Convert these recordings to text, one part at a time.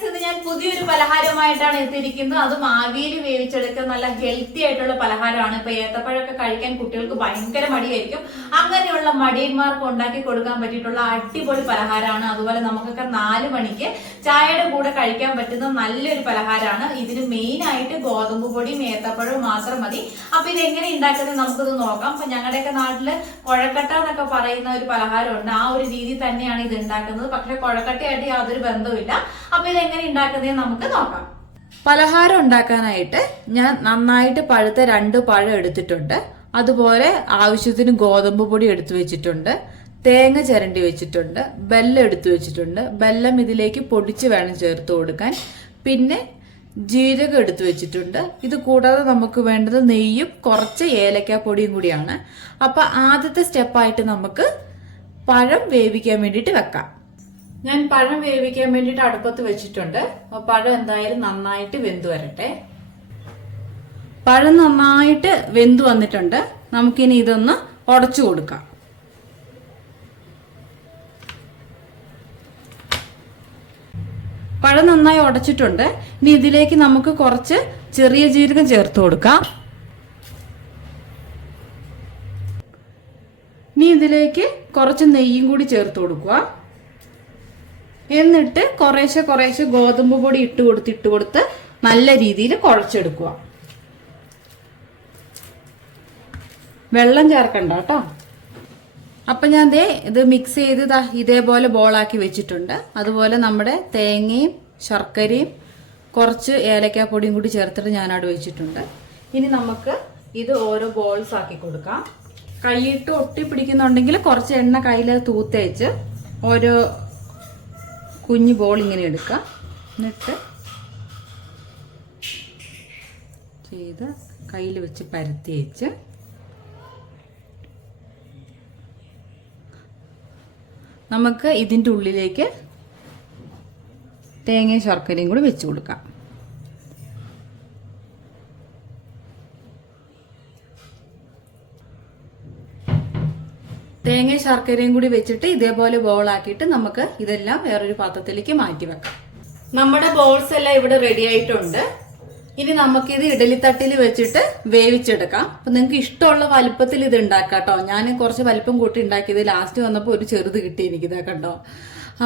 പുതിയൊരു പലഹാരമായിട്ടാണ് എത്തിയിരിക്കുന്നത് അതും ആവിയിൽ വേവിച്ചെടുക്കുന്ന നല്ല ഹെൽത്തി ആയിട്ടുള്ള പലഹാരമാണ്. ഇപ്പൊ ഏത്തപ്പഴമൊക്കെ കഴിക്കാൻ കുട്ടികൾക്ക് ഭയങ്കര മടിയായിരിക്കും. അങ്ങനെയുള്ള മടിയന്മാർക്ക് ഉണ്ടാക്കി കൊടുക്കാൻ പറ്റിയിട്ടുള്ള അടിപൊളി പലഹാരമാണ്. അതുപോലെ നമുക്കൊക്കെ നാല് മണിക്ക് ചായയുടെ കൂടെ കഴിക്കാൻ പറ്റുന്ന നല്ലൊരു പലഹാരമാണ്. ഇതിന് മെയിൻ ആയിട്ട് ഗോതമ്പ് പൊടിയും ഏത്തപ്പഴവും മാത്രം മതി. അപ്പൊ ഇത് എങ്ങനെ ഉണ്ടാക്കുന്നത് നമുക്കിത് നോക്കാം. അപ്പൊ ഞങ്ങളുടെയൊക്കെ നാട്ടിൽ കുഴക്കട്ട എന്നൊക്കെ പറയുന്ന ഒരു പലഹാരമുണ്ട്. ആ ഒരു രീതി തന്നെയാണ് ഇത് ഉണ്ടാക്കുന്നത്. പക്ഷെ കുഴക്കട്ടയായിട്ട് യാതൊരു ബന്ധവുമില്ല. അപ്പൊ ഇത് എങ്ങനെ ഉണ്ടാക്കുന്നതെന്ന് നമുക്ക് നോക്കാം. പലഹാരം ഉണ്ടാക്കാനായിട്ട് ഞാൻ നന്നായിട്ട് പഴുത്ത രണ്ട് പഴം എടുത്തിട്ടുണ്ട്. അതുപോലെ ആവശ്യത്തിന് ഗോതമ്പ് പൊടി എടുത്തു വെച്ചിട്ടുണ്ട്. തേങ്ങ ചിരണ്ടി വെച്ചിട്ടുണ്ട്. ബെല്ലം എടുത്തു വെച്ചിട്ടുണ്ട്. ബെല്ലം ഇതിലേക്ക് പൊടിച്ച് വേണം ചേർത്ത് കൊടുക്കാൻ. പിന്നെ ജീരകം എടുത്തു വെച്ചിട്ടുണ്ട്. ഇത് കൂടാതെ നമുക്ക് വേണ്ടത് നെയ്യും കുറച്ച് ഏലക്ക പൊടിയും കൂടിയാണ്. അപ്പൊ ആദ്യത്തെ സ്റ്റെപ്പായിട്ട് നമുക്ക് പഴം വേവിക്കാൻ വേണ്ടിയിട്ട് വെക്കാം. ഞാൻ പഴം വേവിക്കാൻ വേണ്ടിയിട്ട് അടുപ്പത്ത് വെച്ചിട്ടുണ്ട്. അപ്പൊ പഴം എന്തായാലും നന്നായിട്ട് വെന്ത് വരട്ടെ. പഴം നന്നായിട്ട് വെന്ത് വന്നിട്ടുണ്ട്. നമുക്കിനി ഇതൊന്ന് ഉടച്ചു കൊടുക്കാം. പഴം നന്നായി ഉടച്ചിട്ടുണ്ട്. ഇനി ഇതിലേക്ക് നമുക്ക് കുറച്ച് ചെറിയ ജീരകം ചേർത്ത് കൊടുക്കാം. ഇനി ഇതിലേക്ക് കുറച്ച് നെയ്യും കൂടി ചേർത്ത് കൊടുക്കുക. എന്നിട്ട് കുറേശ്ശെ കുറേശ്ശെ ഗോതമ്പ് പൊടി ഇട്ട് കൊടുത്ത് ഇട്ട് കൊടുത്ത് നല്ല രീതിയിൽ കുഴച്ചെടുക്കുക. വെള്ളം ചേർക്കണ്ട കേട്ടോ. അപ്പൊ ഞാൻ ദേ ഇത് മിക്സ് ചെയ്ത് ഇതാ ഇതേപോലെ ബോളാക്കി വെച്ചിട്ടുണ്ട്. അതുപോലെ നമ്മുടെ തേങ്ങയും ശർക്കരയും കുറച്ച് ഏലക്കാപ്പൊടിയും കൂടി ചേർത്തിട്ട് ഞാൻ അവിടെ വെച്ചിട്ടുണ്ട്. ഇനി നമുക്ക് ഇത് ഓരോ ബോൾസ് ആക്കി കൊടുക്കാം. കൈയിട്ട് ഒട്ടി പിടിക്കുന്നുണ്ടെങ്കിൽ കുറച്ച് എണ്ണ കയ്യിൽ തൂത്തേച്ച് ഓരോ കുഞ്ഞു ബോൾ ഇങ്ങനെ എടുക്കുക. എന്നിട്ട് ചെയ്ത് കയ്യിൽ വെച്ച് പരത്തി വെച്ച് നമുക്ക് ഇതിന്റെ ഉള്ളിലേക്ക് തേങ്ങയും ശർക്കരയും കൂടി വെച്ച് കൊടുക്കാം. തേങ്ങയും ശർക്കരയും കൂടി വെച്ചിട്ട് ഇതേപോലെ ബോളാക്കിയിട്ട് നമുക്ക് ഇതെല്ലാം വേറൊരു പാത്രത്തിലേക്ക് മാറ്റി വെക്കാം. നമ്മുടെ ബോൾസ് എല്ലാം ഇവിടെ റെഡി ആയിട്ടുണ്ട്. ഇനി നമുക്കിത് ഇഡലിത്തട്ടിൽ വെച്ചിട്ട് വേവിച്ചെടുക്കാം. അപ്പൊ നിങ്ങൾക്ക് ഇഷ്ടമുള്ള വലുപ്പത്തിൽ ഇത് ഉണ്ടാക്കാം കേട്ടോ ഞാൻ കുറച്ച് വലുപ്പം കൂട്ടി ഉണ്ടാക്കിയത് ലാസ്റ്റ് വന്നപ്പോൾ ഒരു ചെറുത് കിട്ടി എനിക്കിതാ കണ്ടോ.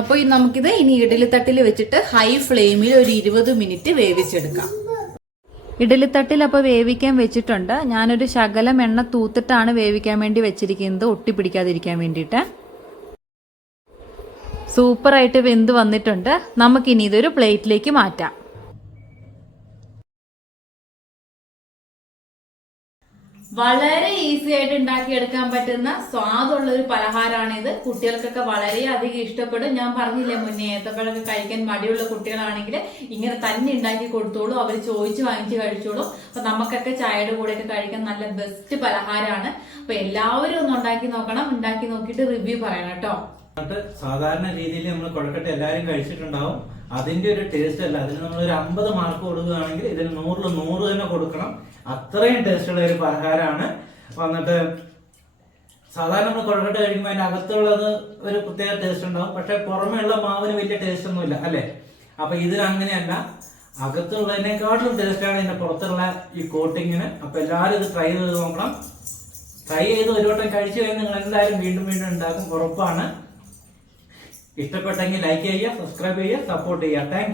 അപ്പോൾ നമുക്കിത് ഇനി ഇഡലിത്തട്ടിൽ വെച്ചിട്ട് ഹൈ ഫ്ലെയിമിൽ ഒരു ഇരുപത് മിനിറ്റ് വേവിച്ചെടുക്കാം. ഇഡലിത്തട്ടിൽ അപ്പോൾ വേവിക്കാൻ വെച്ചിട്ടുണ്ട്. ഞാനൊരു ശകലം എണ്ണ തൂത്തിട്ടാണ് വേവിക്കാൻ വേണ്ടി വെച്ചിരിക്കുന്നത്. ഒട്ടിപ്പിടിക്കാതിരിക്കാൻ വേണ്ടിയിട്ട്. സൂപ്പറായിട്ട് വെന്ത് വന്നിട്ടുണ്ട്. നമുക്കിനി ഇതൊരു പ്ലേറ്റിലേക്ക് മാറ്റാം. വളരെ ഈസി ആയിട്ട് ഉണ്ടാക്കിയെടുക്കാൻ പറ്റുന്ന സ്വാദുള്ള ഒരു പലഹാരമാണ് ഇത് കുട്ടികൾക്കൊക്കെ വളരെ അധികം ഇഷ്ടപ്പെടും. ഞാൻ പറഞ്ഞില്ലേ മുന്നേ ഏത്തപ്പഴമൊക്കെ കഴിക്കാൻ മടിയുള്ള കുട്ടികളാണെങ്കിൽ ഇങ്ങനെ തന്നെ ഉണ്ടാക്കി കൊടുത്തോളൂ. അവർ ചോദിച്ചു വാങ്ങിച്ച് കഴിച്ചോളും. അപ്പൊ നമുക്കൊക്കെ ചായയുടെ കൂടെയൊക്കെ കഴിക്കാൻ നല്ല ബെസ്റ്റ് പലഹാരമാണ് അപ്പൊ എല്ലാവരും ഒന്ന് ഉണ്ടാക്കി നോക്കണം. ഉണ്ടാക്കി നോക്കിയിട്ട് റിവ്യൂ പറയണം കേട്ടോ. എന്നിട്ട് സാധാരണ രീതിയിൽ നമ്മൾ കൊഴക്കട്ട എല്ലാവരും കഴിച്ചിട്ടുണ്ടാവും. അതിന്റെ ഒരു ടേസ്റ്റ് അല്ല. അതിന് നമ്മൾ ഒരു അമ്പത് മാർക്ക് കൊടുക്കുകയാണെങ്കിൽ ഇതിന് നൂറിൽ നൂറ് തന്നെ കൊടുക്കണം. അത്രയും ടേസ്റ്റുള്ള ഒരു പലഹാരമാണ്. വന്നിട്ട് സാധാരണ നമ്മൾ കൊഴക്കട്ട കഴിക്കുമ്പോൾ അതിന്റെ അകത്തുള്ളത് ഒരു പ്രത്യേക ടേസ്റ്റ് ഉണ്ടാവും. പക്ഷെ പുറമെയുള്ള മാവിന് വലിയ ടേസ്റ്റ് ഒന്നുമില്ല അല്ലെ? അപ്പൊ ഇതിന് അങ്ങനെയല്ല. അകത്തുള്ളതിനെക്കാട്ടിലും ടേസ്റ്റാണ് ഇതിന്റെ പുറത്തുള്ള ഈ കോട്ടിങ്ങിന് അപ്പൊ എല്ലാവരും ഇത് ട്രൈ ചെയ്ത് നോക്കണം. ട്രൈ ചെയ്ത് ഒരു വട്ടം കഴിച്ചു കഴിഞ്ഞാൽ നിങ്ങൾ എന്തായാലും വീണ്ടും വീണ്ടും ഉണ്ടാക്കും. ഉറപ്പാണ്. ഇഷ്ടപ്പെട്ടെങ്കിൽ ലൈക്ക് ചെയ്യുക സബ്സ്ക്രൈബ് ചെയ്യുക സപ്പോർട്ട് ചെയ്യുക. താങ്ക്